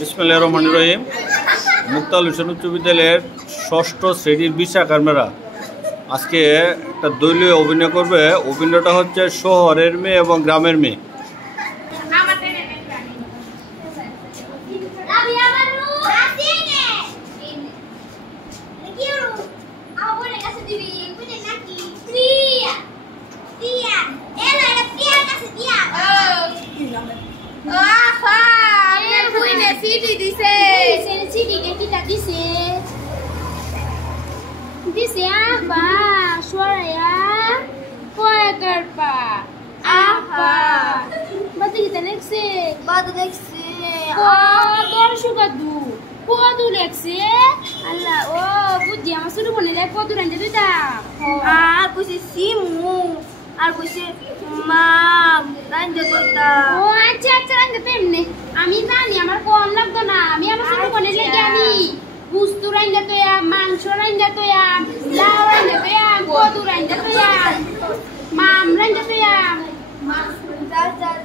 বিসমিল্লাহির রহমানির রহিম। মুক্তা লুসান উচ্চ বিদ্যালয়ের ষষ্ঠ শ্রেণীর বিশাখার মেয়েরা আজকে একটা দলীয় অভিনয় করবে। অভিনয়টা হচ্ছে শহরের মেয়ে এবং গ্রামের মেয়ে। Dice apa? Suara ya. Poegar pa. Apa? Batu kita lekse. Batu lekse. Oh, dor du. Podu lekse. Allah, oh, budi ama suruh bone lek podu ranja tu dah. Aku si simu. Aku si mam. Ranja tu dah. Oh, acha ranja tu emne. Ami tani amar kom lagdo na. Ami ama suruh bone lek ani. Gustu ranja tu ya, mangso ranja tu ya, lau ranja tu ya, podu ranja tu ya, mam ranja tu ya.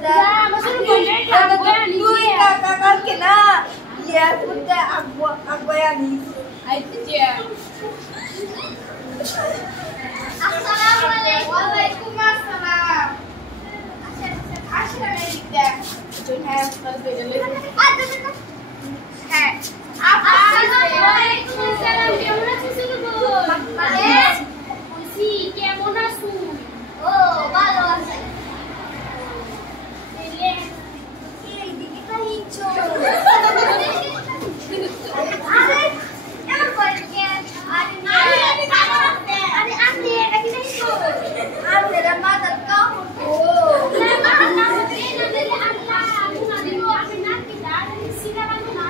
Dah, masuk boleh aku yang ni. Kakak kena. Ya, sudah aku yang ni. Itu dia. Assalamualaikum. Waalaikumsalam. Assalamualaikum. Don't have Assalamualaikum. কেমন আছিস সুলুবু? খুশি কেমন আছো? ও ভালো আছে। এলে এই দিকে কাহিছো। আরে এমন করে কে? আরে আপনি এটা কি দেখছো? আপনি এর মাথা কাও তো। না দিলে আল্লাহ আপনি না দিলো আপনি না কি দাঁড় সিনা বানো না।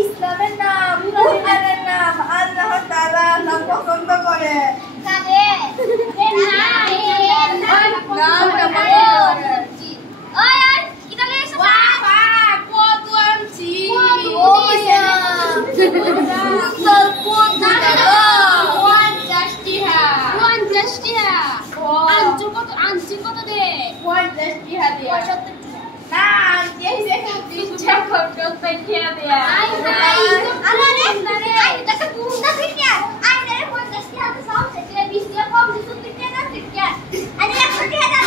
ইসলামের নাম, কোরআনের নাম, আল্লাহ তাআলা নাম পছন্দ করে। কারে? নামটা পছন্দ করে। ওই কিটা লেছো? বাবা কত আনছি। আনছি কত দে? 50 টাকা দিয়ে। না আনছি পিচ্ছা কত টাকা দে? আই টাকা কুমটা থেকে আই রে 50 টাকা সব থেকে 20 টাকা কম দিতে টাকা থেকে আরে 100 টাকা